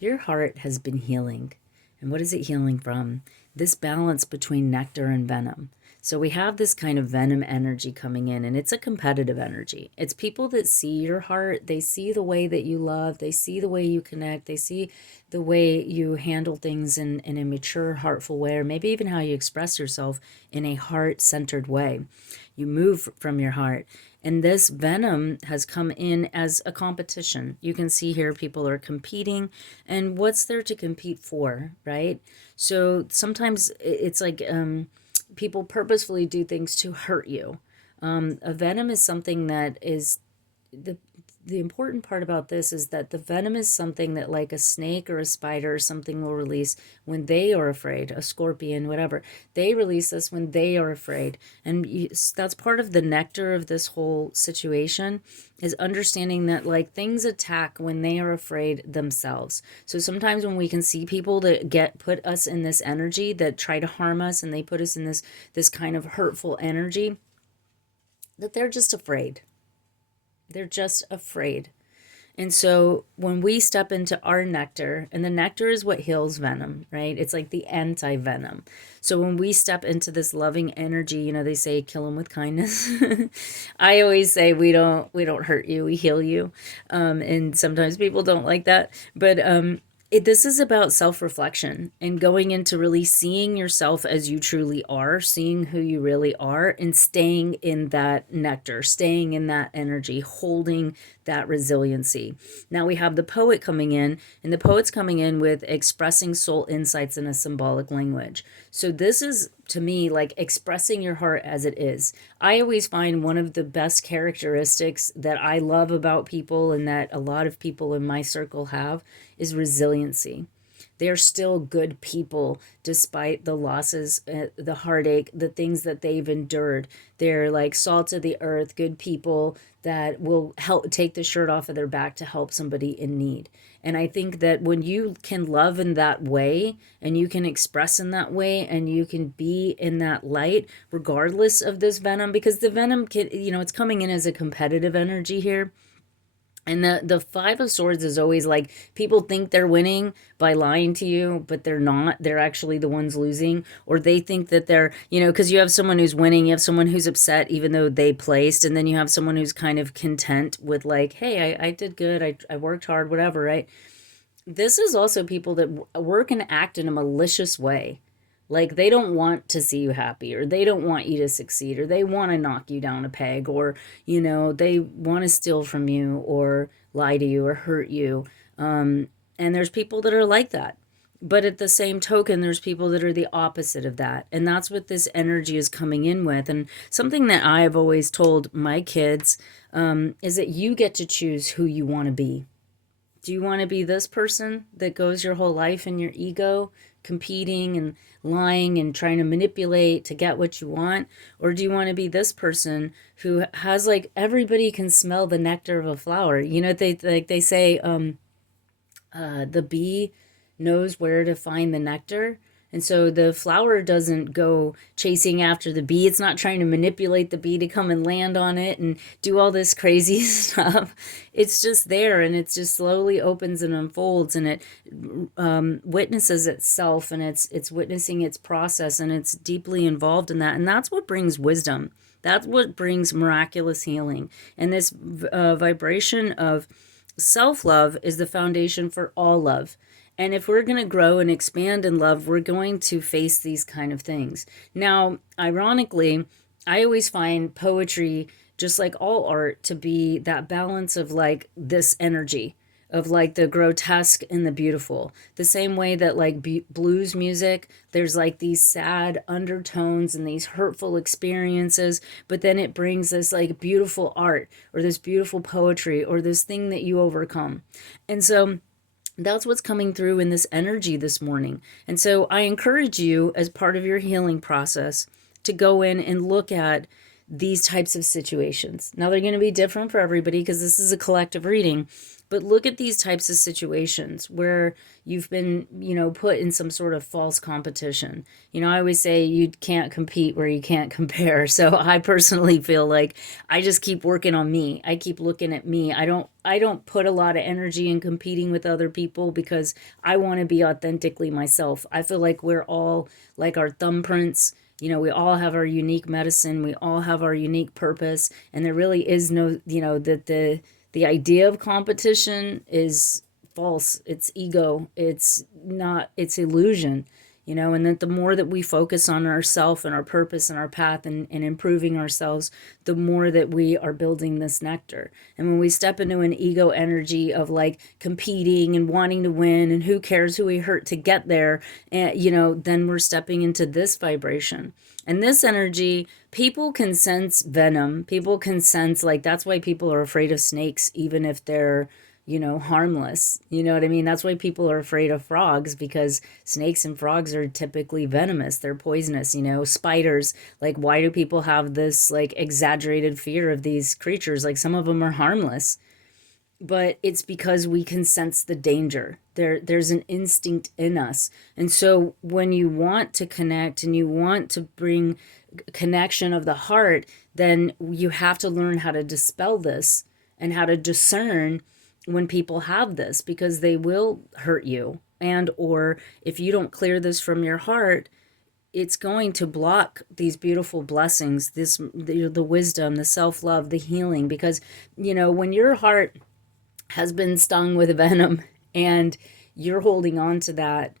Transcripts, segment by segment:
Your heart has been healing. And what is it healing from? This balance between nectar and venom. So we have this kind of venom energy coming in, and it's a competitive energy. It's people that see your heart, they see the way that you love, they see the way you connect, they see the way you handle things in a mature, heartful way, or maybe even how you express yourself in a heart-centered way. You move from your heart. And this venom has come in as a competition. You can see here people are competing, and what's there to compete for, right? So sometimes it's like people purposefully do things to hurt you. A venom is something that is the the important part about this is that the venom is something that, like a snake or a spider or something, will release when they are afraid. A scorpion, whatever, they release this when they are afraid. And that's part of the nectar of this whole situation, is understanding that like things attack when they are afraid themselves. So sometimes when we can see people that put us in this energy, that try to harm us, and they put us in this kind of hurtful energy, that they're just afraid. They're just afraid. And so when we step into our nectar, and the nectar is what heals venom, right? It's like the anti-venom. So when we step into this loving energy, they say kill them with kindness. I always say we don't hurt you, we heal you. And sometimes people don't like that, but this is about self-reflection and going into really seeing yourself as you truly are, seeing who you really are, and staying in that nectar, staying in that energy, holding that resiliency. Now we have the poet coming in, and the poet's coming in with expressing soul insights in a symbolic language. So this is, to me, like expressing your heart as it is. I always find one of the best characteristics that I love about people, and that a lot of people in my circle have, is resiliency. They're still good people despite the losses, the heartache, the things that they've endured. They're like salt of the earth, good people that will help take the shirt off of their back to help somebody in need. And I think that when you can love in that way, and you can express in that way, and you can be in that light, regardless of this venom, because the venom can, it's coming in as a competitive energy here. And the Five of Swords is always like, people think they're winning by lying to you, but they're not. They're actually the ones losing. Or they think that they're, because you have someone who's winning, you have someone who's upset even though they placed, and then you have someone who's kind of content with like, hey, I did good, I worked hard, whatever, right? This is also people that work and act in a malicious way. Like they don't want to see you happy, or they don't want you to succeed, or they want to knock you down a peg, or, they want to steal from you, or lie to you, or hurt you. And there's people that are like that. But at the same token, there's people that are the opposite of that. And that's what this energy is coming in with. And something that I have always told my kids is that you get to choose who you want to be. Do you want to be this person that goes your whole life in your ego, competing and lying and trying to manipulate to get what you want? Or do you want to be this person who has, like, everybody can smell the nectar of a flower? They say the bee knows where to find the nectar. And so the flower doesn't go chasing after the bee. It's not trying to manipulate the bee to come and land on it and do all this crazy stuff. It's just there, and it just slowly opens and unfolds, and it witnesses itself, and it's witnessing its process, and it's deeply involved in that. And that's what brings wisdom. That's what brings miraculous healing. And this vibration of self-love is the foundation for all love. And if we're going to grow and expand in love, we're going to face these kind of things. Now, ironically, I always find poetry, just like all art, to be that balance of like this energy of like the grotesque and the beautiful. The same way that like blues music, there's like these sad undertones and these hurtful experiences, but then it brings this like beautiful art, or this beautiful poetry, or this thing that you overcome. And so that's what's coming through in this energy this morning. And so I encourage you, as part of your healing process, to go in and look at these types of situations. Now, they're going to be different for everybody because this is a collective reading, but look at these types of situations where you've been, put in some sort of false competition. I always say you can't compete where you can't compare. So I personally feel like I just keep working on me. I keep looking at me. I don't put a lot of energy in competing with other people because I want to be authentically myself. I feel like we're all like our thumbprints. We all have our unique medicine. We all have our unique purpose. And there really is no, that the idea of competition is false. It's ego. It's not, it's illusion, and that the more that we focus on ourself and our purpose and our path and improving ourselves, the more that we are building this nectar. And when we step into an ego energy of like competing and wanting to win and who cares who we hurt to get there, then we're stepping into this vibration. And this energy, people can sense venom. People can sense, like, that's why people are afraid of snakes, even if they're, harmless. You know what I mean? That's why people are afraid of frogs, because snakes and frogs are typically venomous. They're poisonous, spiders. Like, why do people have this, like, exaggerated fear of these creatures? Like, some of them are harmless. But it's because we can sense the danger. There's an instinct in us. And so when you want to connect and you want to bring connection of the heart, then you have to learn how to dispel this and how to discern when people have this, because they will hurt you. And or if you don't clear this from your heart, it's going to block these beautiful blessings, the wisdom, the self-love, the healing. Because, when your heart has been stung with venom and you're holding on to that,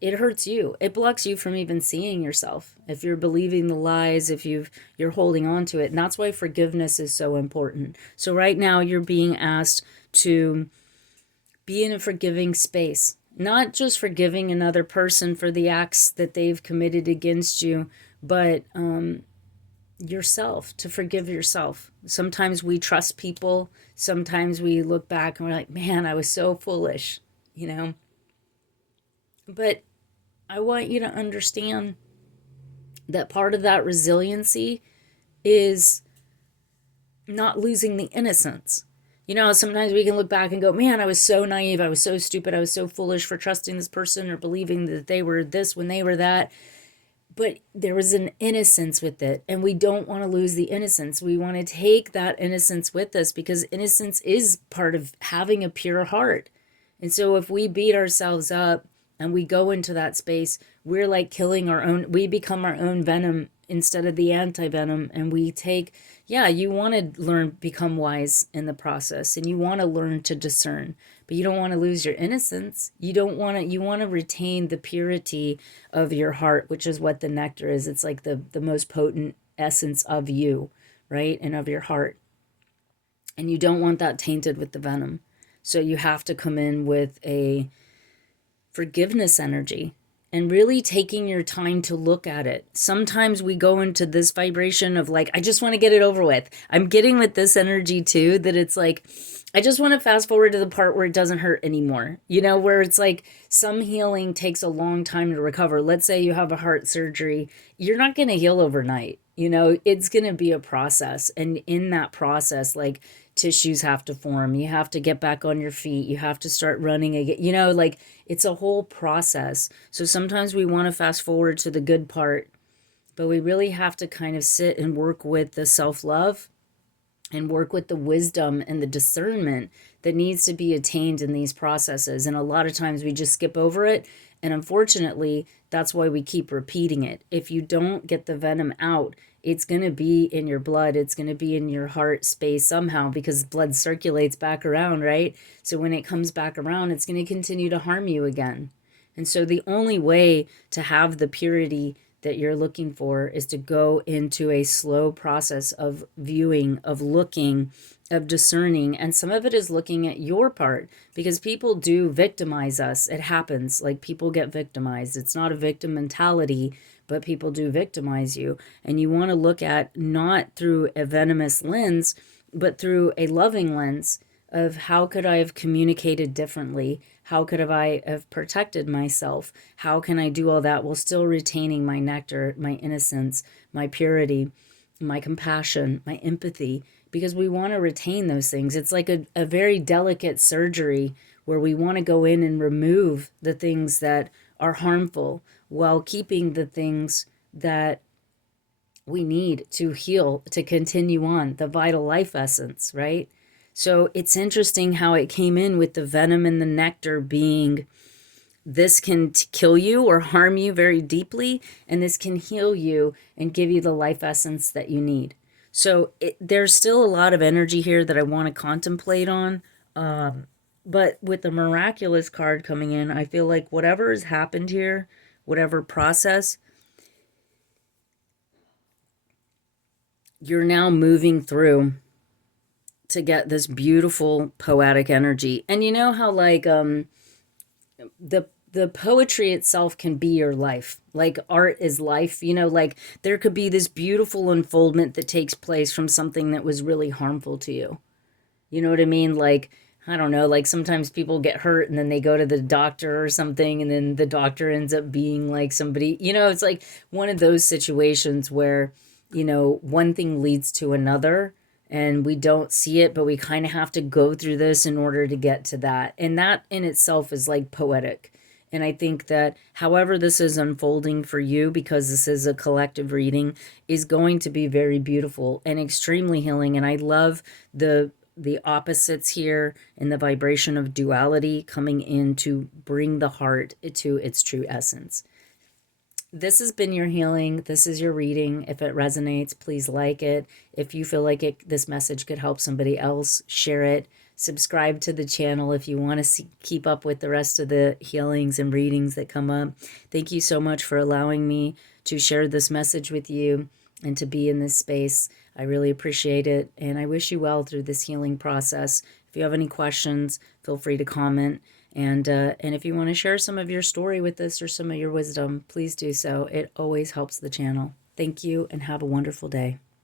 it hurts you. It blocks you from even seeing yourself. If you're believing the lies, if you're holding on to it. And that's why forgiveness is so important. So right now you're being asked to be in a forgiving space, not just forgiving another person for the acts that they've committed against you, but yourself, to forgive yourself. Sometimes we trust people. Sometimes we look back and we're like, man, I was so foolish, But I want you to understand that part of that resiliency is not losing the innocence. Sometimes we can look back and go, man, I was so naive. I was so stupid. I was so foolish for trusting this person or believing that they were this when they were that. But there was an innocence with it, and we don't want to lose the innocence. We want to take that innocence with us, because innocence is part of having a pure heart. And so if we beat ourselves up and we go into that space, we're like killing we become our own venom instead of the anti-venom. And we take, you want to become wise in the process, and you want to learn to discern, but you don't want to lose your innocence. You want to retain the purity of your heart, which is what the nectar is. It's like the most potent essence of you, right? And of your heart. And you don't want that tainted with the venom. So you have to come in with a forgiveness energy and really taking your time to look at it. Sometimes we go into this vibration of like, I just want to get it over with. I'm getting with this energy too, that it's like, I just want to fast forward to the part where it doesn't hurt anymore. Where it's like some healing takes a long time to recover. Let's say you have a heart surgery. You're not going to heal overnight. It's going to be a process. And in that process, like, tissues have to form. You have to get back on your feet. You have to start running again. Like, it's a whole process. So sometimes we want to fast forward to the good part, but we really have to kind of sit and work with the self-love and work with the wisdom and the discernment that needs to be attained in these processes. And a lot of times we just skip over it. And unfortunately, that's why we keep repeating it. If you don't get the venom out, it's going to be in your blood. It's going to be in your heart space somehow, because blood circulates back around, right? So when it comes back around, it's going to continue to harm you again. And so the only way to have the purity that you're looking for is to go into a slow process of viewing, of looking, of discerning. And some of it is looking at your part, because people do victimize us. It happens. Like, people get victimized. It's not a victim mentality, but people do victimize you. And you want to look at not through a venomous lens, but through a loving lens of how could I have communicated differently? How could I have protected myself? How can I do all that while still retaining my nectar, my innocence, my purity? my compassion, my empathy, because we want to retain those things. It's like a very delicate surgery where we want to go in and remove the things that are harmful while keeping the things that we need to heal, to continue on, the vital life essence, right? So it's interesting how it came in with the venom and the nectar being this can kill you or harm you very deeply, and this can heal you and give you the life essence that you need. So there's still a lot of energy here that I want to contemplate on. But with the miraculous card coming in, I feel like whatever has happened here, whatever process, you're now moving through to get this beautiful poetic energy. And you know how like the poetry itself can be your life. Like art is life, you know, like there could be this beautiful unfoldment that takes place from something that was really harmful to you. You know what I mean? Like, I don't know, like sometimes people get hurt and then they go to the doctor or something, and then the doctor ends up being like somebody, you know, it's like one of those situations where, you know, one thing leads to another and we don't see it, but we kind of have to go through this in order to get to that. And that in itself is like poetic. And I think that however this is unfolding for you, because this is a collective reading, is going to be very beautiful and extremely healing. And I love the opposites here and the vibration of duality coming in to bring the heart to its true essence. This has been your healing. This is your reading. If it resonates, please like it. If you feel like this message could help somebody else, share it. Subscribe to the channel if you want to keep up with the rest of the healings and readings that come up. Thank you so much for allowing me to share this message with you and to be in this space. I really appreciate it, and I wish you well through this healing process. If you have any questions, feel free to comment. And if you want to share some of your story with us or some of your wisdom, please do so. It always helps the channel. Thank you, and have a wonderful day.